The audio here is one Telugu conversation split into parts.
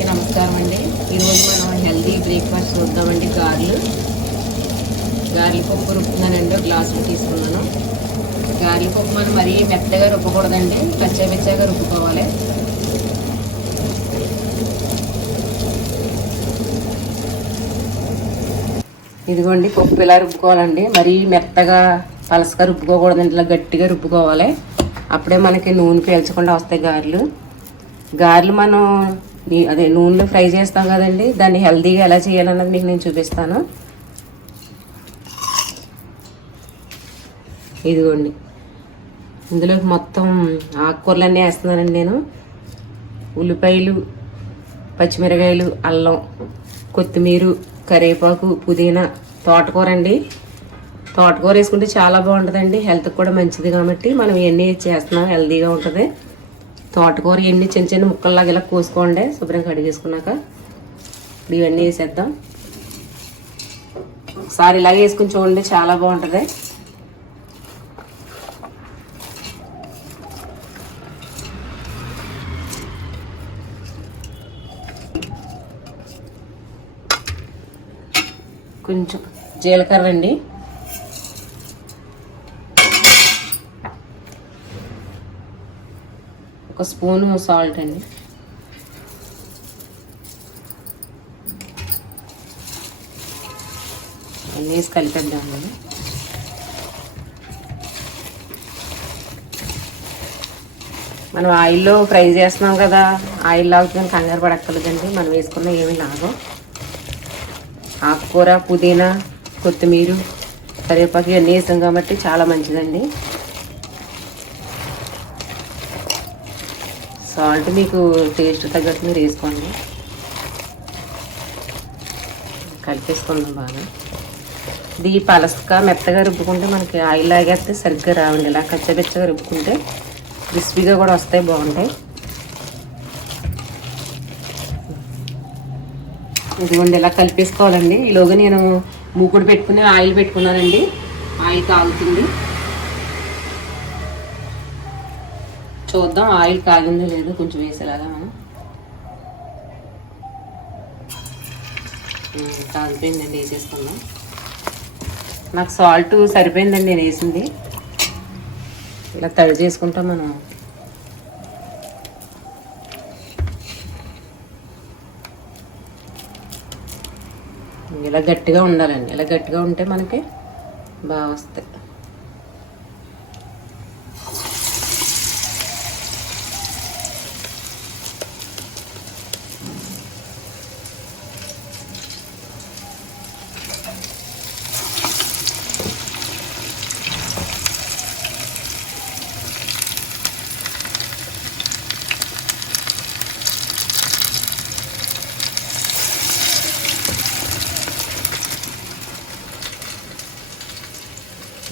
అందరికీ నమస్కారం అండి. ఈరోజు మనం హెల్దీ బ్రేక్ఫాస్ట్ చూద్దామండి. గార్లి పప్పు రుబ్బుతున్నానండి. ఒక గ్లాసులు తీసుకున్నాను. గార్లి పప్పు మనం మరీ మెత్తగా రుబ్బకూడదండి, పచ్చగా రుబ్బుకోవాలి. ఇదిగోండి పప్పు ఇలా రుబ్బుకోవాలండి. మరీ మెత్తగా పలసగా రుబ్బుకోకూడదండి, ఇలా గట్టిగా రుబ్బుకోవాలి. అప్పుడే మనకి నూనె పీల్చకుండా వస్తాయి గారెలు మనం నూనెలో ఫ్రై చేస్తాం కదండి, దాన్ని హెల్తీగా ఎలా చేయాలన్నది మీకు నేను చూపిస్తాను. ఇదిగోండి, ఇందులోకి మొత్తం ఆకుకూరలన్నీ వేస్తున్నానండి నేను. ఉల్లిపాయలు, పచ్చిమిరకాయలు, అల్లం, కొత్తిమీర, కరివేపాకు, పుదీనా, తోటకూర అండి. తోటకూర వేసుకుంటే చాలా బాగుంటుందండి, హెల్త్కి కూడా మంచిది కాబట్టి మనం ఇవన్నీ చేస్తున్నాం, హెల్తీగా ఉంటుంది. తోటకూర ఇవన్నీ చిన్న చిన్న ముక్కల్లాగా ఇలా కోసుకోండి శుభ్రంగా కడిగేసుకున్నాక. ఇప్పుడు ఇవన్నీ వేసేద్దాం. ఒకసారి ఇలాగే వేసుకుని చూడండి, చాలా బాగుంటుంది. కొంచెం జీలకర్ర అండి, ఒక స్పూను సాల్ట్ అండి, అన్నీ వేసి కలిపేద్దామండి. మనం ఆయిల్లో ఫ్రై చేస్తున్నాం కదా, ఆయిల్ లాగుతుందని కంగారు పడక్కర్లేదండి. మనం వేసుకున్న ఏమీ లాగం. ఆకుకూర, పుదీనా, కొత్తిమీర, కరివేపాకు ఇవన్నీ వేసాం కాబట్టి చాలా మంచిదండి. సాల్ట్ మీకు టేస్ట్ తగ్గట్టు మీరు వేసుకోండి. కలిపేసుకుందాం బాగా. ఇది పలసగా మెత్తగా రుబ్బుకుంటే మనకి ఆయిల్ లాగేస్తే సరిగ్గా రావండి. ఇలా కచ్చబెచ్చగా రుబ్బుకుంటే క్రిస్పీగా కూడా వస్తాయి, బాగుంటాయి. ఇదిగోండి ఇలా కలిపేసుకోవాలండి. ఈలోగా నేను మూకుడు పెట్టుకుని ఆయిల్ పెట్టుకున్నానండి. ఆయిల్ కాగుతుంది, చూద్దాం ఆయిల్ కాగిందో లేదో. కొంచెం వేసేలాగా మనం కాగిపోయిందండి, వేసేసుకుందాం. నాకు సాల్ట్ సరిపోయిందండి నేను వేసింది. ఇలా తడి చేసుకుంటాం మనం. ఇలా గట్టిగా ఉండాలండి, ఇలా గట్టిగా ఉంటే మనకి బాగా వస్తాయి.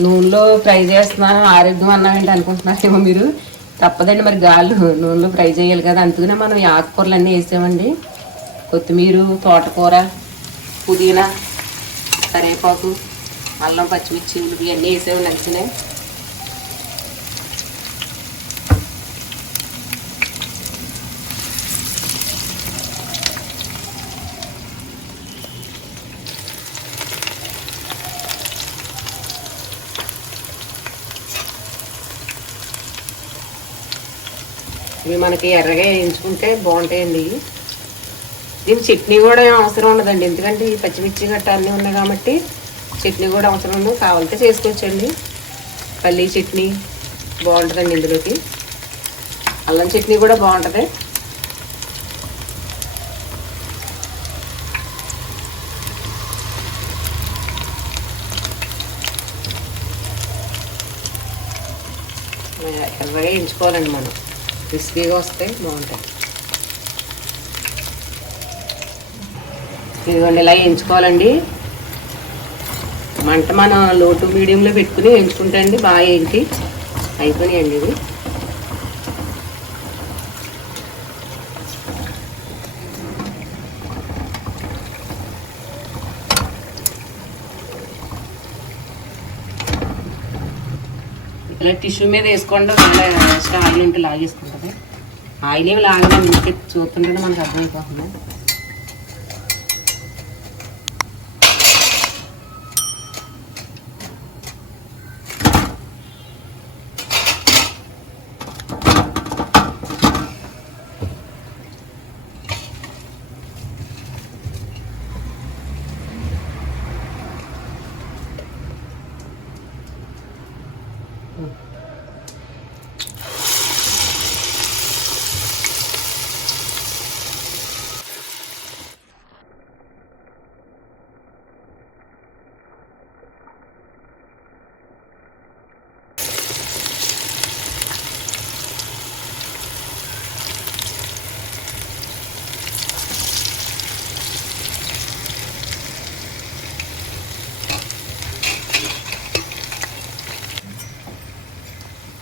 నూనెలో ఫ్రై చేస్తున్నాను, ఆరోగ్యం అన్నామేంటి అనుకుంటున్నారేమో మీరు. తప్పదండి, మరి నూనెలో ఫ్రై చేయాలి కదా. అందుకనే మనం ఈ ఆకుకూరలు అన్నీ వేసామండి. కొత్తిమీర, తోటకూర, పుదీనా, కరివేపాకు, అల్లం, పచ్చిమిర్చి, ఇవన్నీ వేసామండి. అందుకనే ఇవి మనకి ఎర్రగా వేయించుకుంటే బాగుంటాయండి. దీని చట్నీ కూడా ఏం అవసరం ఉండదండి, ఎందుకంటే ఈ పచ్చిమిర్చి గట్ట అన్నీ ఉన్నాయి కాబట్టి చట్నీ కూడా అవసరం ఉండదు. కావాలంటే చేసుకోవచ్చండి. పల్లీ చట్నీ బాగుంటుందండి, ఇందులోకి అల్లం చట్నీ కూడా బాగుంటుంది. ఎర్రగా వేయించుకోవాలండి మనం, క్రిస్పీగా వస్తాయి, బాగుంటాయి. ఇదిగోండి ఇలా వేయించుకోవాలండి. మంట మనం లో టు మీడియంలో పెట్టుకుని వేయించుకుంటా అండి. బాగా వేయించి అయిపోయినాయండి ఇవి. ఇలా టిష్యూ మీద వేసుకోండి, ఇలా ఎక్స్ట్రా ఆయిల్ ఉంటే లాగేసుకుంటుంది. ఆయిల్ ఏమి లాగలేదు, ఇంకే చూస్తుంటే మనకు అర్థమైపోతుంది.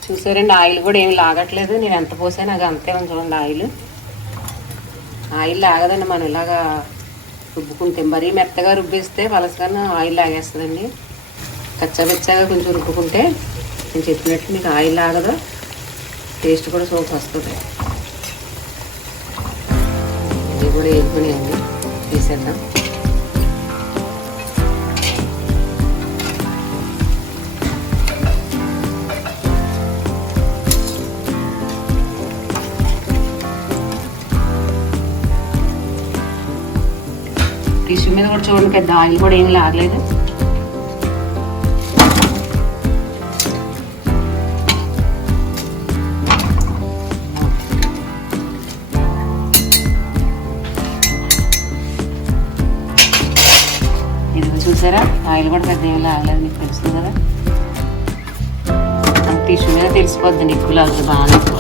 చూసారండి, ఆయిల్ కూడా ఏమి లాగట్లేదు. నేను ఎంత పోసాను అది అంతే ఉంది చూడండి. ఆయిల్ లాగదండి. మనం ఇలాగా రుబ్బుకుంటే మరీ మెత్తగా రుబ్బిస్తే పలసగానే ఆయిల్ లాగేస్తుందండి. కచ్చాబెచ్చాగా కొంచెం రుబ్బుకుంటే నేను చెప్పినట్టు మీకు ఆయిల్ లాగదు, టేస్ట్ కూడా సూపర్ వస్తుంది. ఇది కూడా వేసుకునేయండి, తీసేద్దాం. టిష్యూ మీద కూడా చూడండి, పెద్ద ఆయిల్ కూడా ఏం లాగలేదు. ఇది చూసారా, ఆయిల్ కూడా పెద్ద ఏం లాగలేదు, మీకు తెలుస్తుంది కదా. టిష్యూ మీద తెలిసిపోద్దండి, ఎక్కువ లాగలేదు, బాగానే ఎక్కువ.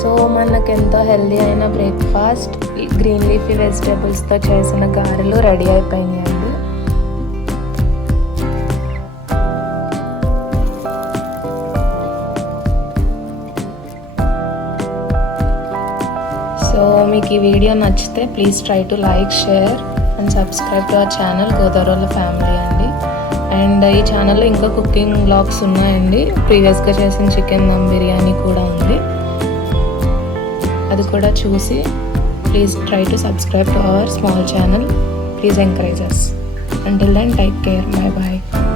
సో మనకు ఎంతో హెల్దీ అయిన బ్రేక్ఫాస్ట్ గ్రీన్ లీఫీ వెజిటేబుల్స్తో చేసిన గారెలు రెడీ అయిపోయినాయండి. సో మీకు ఈ వీడియో నచ్చితే please try to like, share and subscribe to our channel Godavari family అండి. అండ్ ఈ ఛానల్లో ఇంకా కుకింగ్ వ్లాగ్స్ ఉన్నాయండి. ప్రీవియస్గా చేసిన చికెన్ దమ్ బిర్యానీ కూడా ఉంది, అది కూడా చూసి please try to subscribe to our small channel. Please encourage us. Until then, take care. Bye bye.